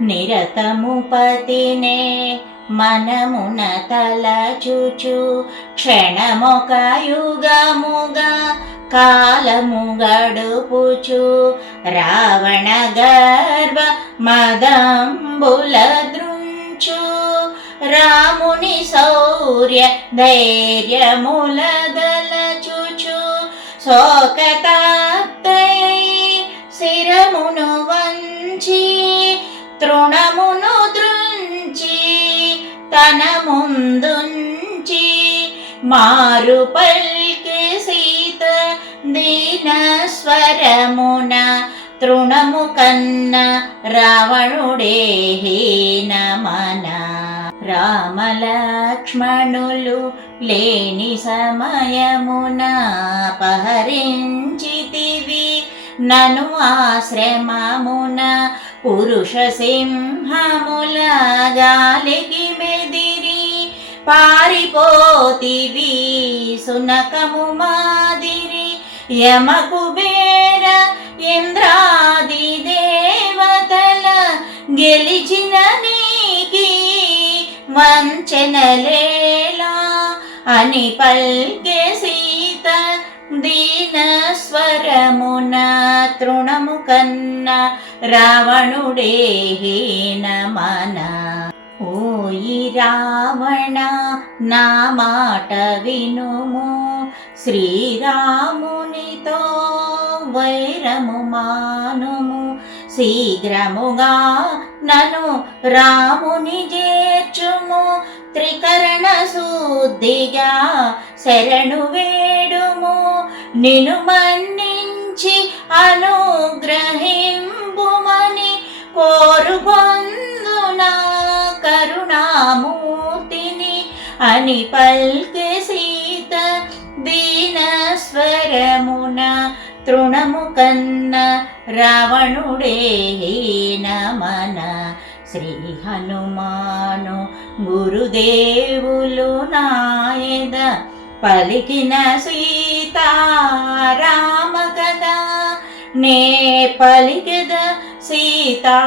నిరతము పతినే మనమున తలచుచు క్షణమొక యుగముగా కాలము గడుపుచు రావణ గర్వ మదంబుల దృంచు రాముని శౌర్య ధైర్యముల దలచుచు శోకత తృణమును దృంచి తన ముందుంచి మారు పల్కి సీత దీన స్వరమున తృణము కన్న రావణుడే హీనమన రామలక్ష్మణులు లేని సమయమున పహరించితివి నను ఆశ్రమమున పురుష సింహములగాలికి మెదిరి పారిపోతివి సునకము మాదిరి యమకు బేర ఇంద్రాది దేవతల గెలిచిన నీకి వంచనలేలా అని పల్కె సీత దీనస్వరమున తృణము కన్న రావణుడే హీనమన ఓయి రావణ నా మాట వినుము శ్రీరామునితో వైరము మానుము శీఘ్రముగా నను రాముని చేర్చుము త్రికరణ శుద్ధిగా శరణు వేడుము నిను మన్నించి అనుగ్రహింబుమని కోరుకొందునా కరుణామూర్తిని. అని పల్కె సీత దీన స్వరమున తృణము కన్న రావణుడే హీనమన శ్రీ హనుమాను గురుదేవులు నాయద పలికిన సీతా నే పలికిద సీతారా